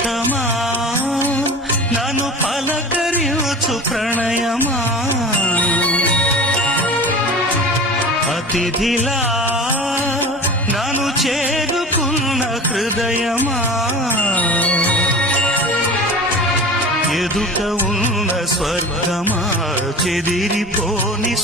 ప్రియతమా నన్ను పలకరించు ప్రణయమా అతిథిలా నన్ను చేరుకున్న హృదయమా ఎదుట ఉన్న స్వర్గమా చెదిరిపోని